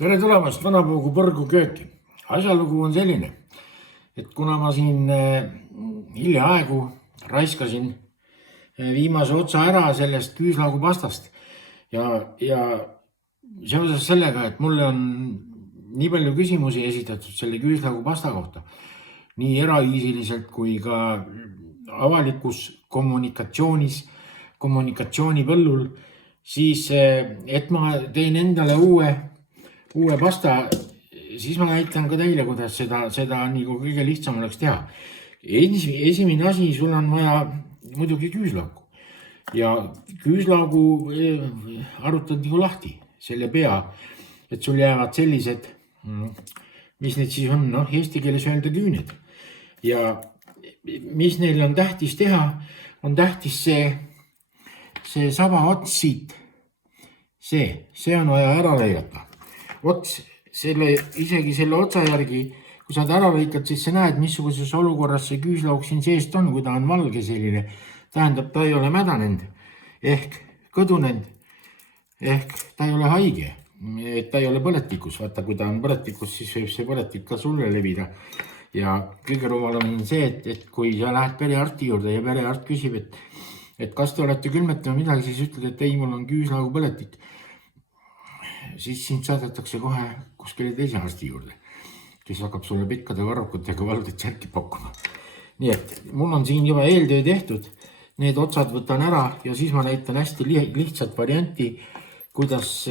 Tere tulemast Vanapoogu põrgu kööki. Asjalugu on selline, et kuna ma siin hiljaaegu raiskasin viimase otsa ära sellest küüslaugu pastast ja seoses sellega, et mulle on nii palju küsimusi esitatud selle küüslaugu pasta kohta, nii eraviisiliselt kui ka avalikus kommunikatsioonipõllul, siis et ma teen endale uue pasta, siis ma näitan ka teile, kuidas seda nagu kõige lihtsam oleks teha. Esimene asi, sul on vaja muidugi küüslaugu ja küüslaugu arutad nagu lahti selle pea, et sul jäävad sellised, mis need siis on, eesti keeles öelda küüned. Ja mis neil on tähtis teha, on tähtis see saba ots siit. See on vaja ära lõigata. Ots, isegi selle otsa järgi, kui sa ära lõikad, siis sa näed, missuguses olukorras see küüslauk siin seest on, kui ta on valge selline. Tähendab, ta ei ole mädanenud ehk kõdunenud, ehk ta ei ole haige, et ta ei ole põletikus. Vaata, kui ta on põletikus, siis võib see põletik ka sulle levida. Ja kõige rumalam on see, et kui sa lähed perearsti juurde ja perearst küsib, et kas te olete külmetanud midagi, siis ütled, et ei, mul on küüslaugu põletik. Siis sind saadetakse kohe kuskile teise arsti juurde, kes hakkab sulle pikkade varrukutega valdet särki pakkuma. Nii et mul on siin juba eeltöö tehtud, need otsad võtan ära ja siis ma näitan hästi lihtsat varianti, kuidas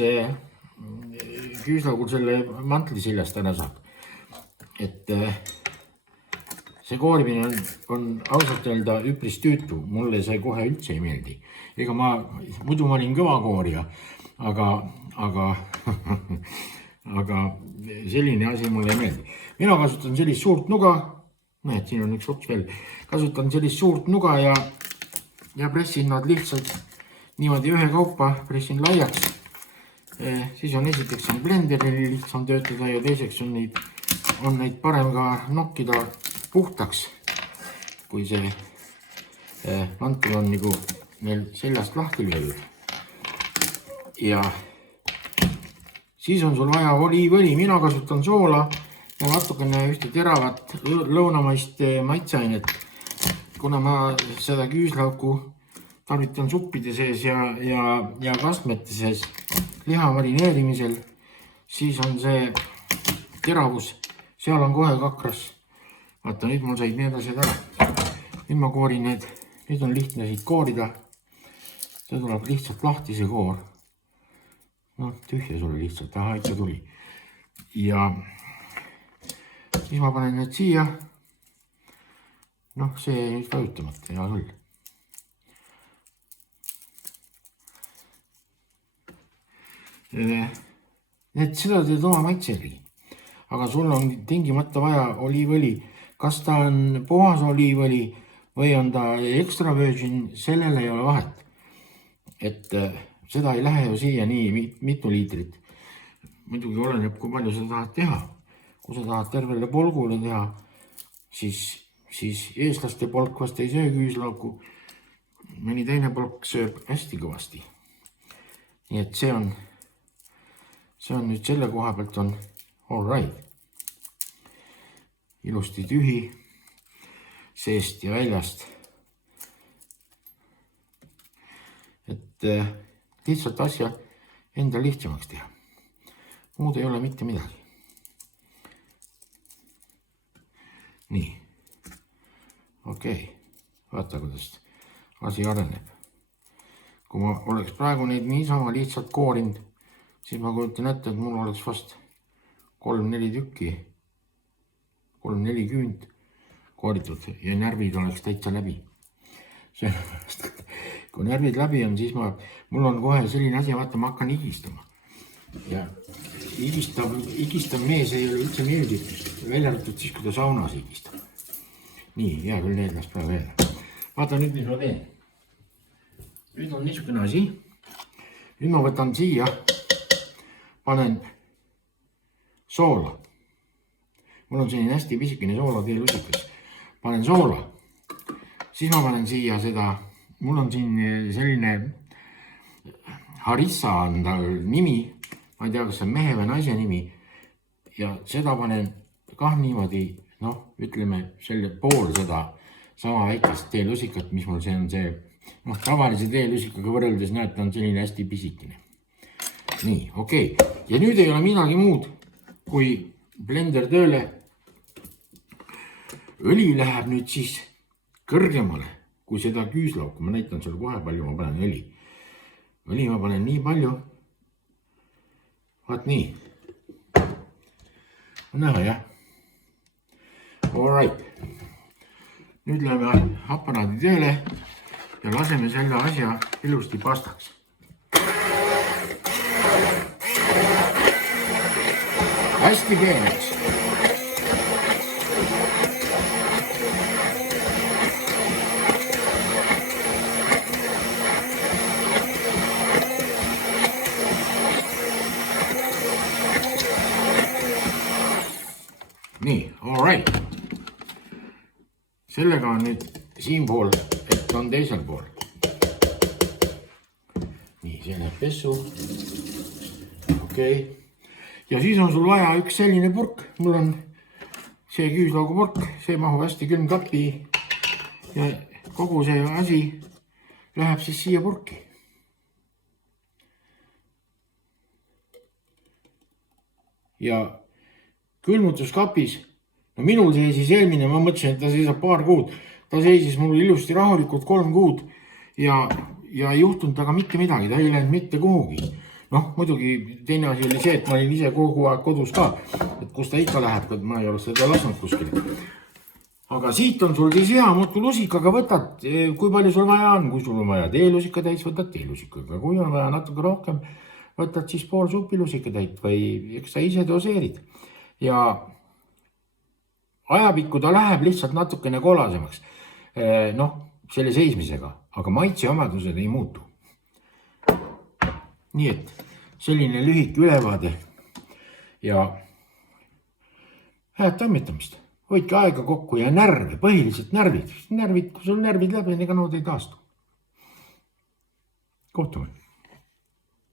küüslaugul selle mantli seljast ära saab. Et see koorimine on ausalt öelda üpris tüütu, mulle see kohe üldse ei meeldi. Ega muidu ma olin kõva koorija, aga selline asi mulle ei meeldi. Mina kasutan sellist suurt nuga, näed, siin on üks ots veel, kasutan sellist suurt nuga ja pressin nad lihtsalt niimoodi ühe kaupa, pressin laiaks. Siis on esiteks on blenderil lihtsam töötada ja teiseks on neid parem ka nokkida puhtaks, kui see mantel on nagu neil seljast lahti löödud. Ja siis on sul vaja oliivõli, mina kasutan soola ja natukene ühte teravat lõunamaist maitseainet. Kuna ma seda küüslauku tarvitan suppide sees ja kastmete sees liha marineerimisel, siis on see teravus, seal on kohe kakras. Vaata, nüüd mul said need asjad ära. Nüüd ma koorin need, nüüd on lihtne siit koorida. See tuleb lihtsalt lahti see koor. Tühja sulle lihtsalt, ikka tuli. Ja siis ma panen need siia. See nüüd vajutamata, hea küll. Seda teed oma maitseergi. Aga sul on tingimata vaja oliivõli. Kas ta on puhas oliivõli või on ta extra virgin, sellele ei ole vahet. Et seda ei lähe ju siia nii mitu liitrit. Muidugi oleneb, kui palju sa tahad teha. Kui sa tahad tervele polgule teha, siis eestlaste polk vast ei söö küüslauku. Mõni teine polk sööb hästi kõvasti. Nii et see on nüüd selle koha pealt on all right. Ilusti tühi seest ja väljast. Et lihtsalt asja enda lihtsamaks teha. Muud ei ole mitte midagi. Nii. Okei. Vaata, kuidas asi areneb. Kui ma oleks praegu neid niisama lihtsalt koorinud, siis ma kujutan ette, et mul oleks vast 3-4 tükki, 3-4 küünt kooritud ja närvid oleks täitsa läbi. Kui närvid läbi on, siis mul on kohe selline asi, vaata, ma hakkan higistama. Ja higistav mees ei ole üldse meeldib, välja arvatud siis, kui ta saunas higistab. Nii, hea küll, need las praegu jääda. Vaata nüüd, mis ma teen. Nüüd on niisugune asi. Nüüd ma võtan siia, panen soola. Mul on selline hästi pisikene soola teelusikas. Panen soola. Siis ma panen siia seda, mul on siin selline Harissa on tal nimi, ma ei tea, kas see on mehe või naise nimi ja seda panen kah niimoodi, noh, ütleme selle pool seda sama väikest teelusikat, mis mul see on see, noh, tavalise teelusikaga võrreldes näed, ta on selline hästi pisikene. Nii, okei. Ja nüüd ei ole midagi muud, kui blender tööle. Õli läheb nüüd siis kõrgemale, kui seda küüslauku. Ma näitan sulle kohe palju ma panen õli. Õli ma panen nii palju. Vaat nii. On näha, jah? All right. Nüüd läheme aparaadi tööle ja laseme selle asja ilusti pastaks. Hästi peeneks. Nii, all right. Sellega on nüüd siin pool, et on teisel pool. Nii, see läheb pessu. Okei. Ja siis on sul vaja üks selline purk. Mul on see küüslaugu purk, see mahub hästi külmkappi ja kogu see asi läheb siis siia purki. Ja külmutuskapis, no minul seisis eelmine, ma mõtlesin, et ta seisab paar kuud. Ta seisis mul ilusti rahulikult 3 kuud ja ei juhtunud taga mitte midagi, ta ei läinud mitte kuhugi. Noh, muidugi teine asi oli see, et ma olin ise kogu aeg kodus ka, et kus ta ikka läheb, et ma ei ole seda lasknud kuskile. Aga siit on sul siis hea, muudkui lusikaga võtad, kui palju sul vaja on, kui sul on vaja teelusika täis, võtad teelusikaga, kui on vaja natuke rohkem, võtad siis pool supilusika täit või eks sa ise doseerid. Ja ajapikku ta läheb lihtsalt natukene kolasemaks, noh, selle seismisega, aga maitseomadused ei muutu. Nii et selline lühike ülevaade ja hääd tammetamist. Hoidke aega kokku ja närve, põhiliselt närvid. Kui sul närvid läbi, ega nood ei taastu. Kohtume.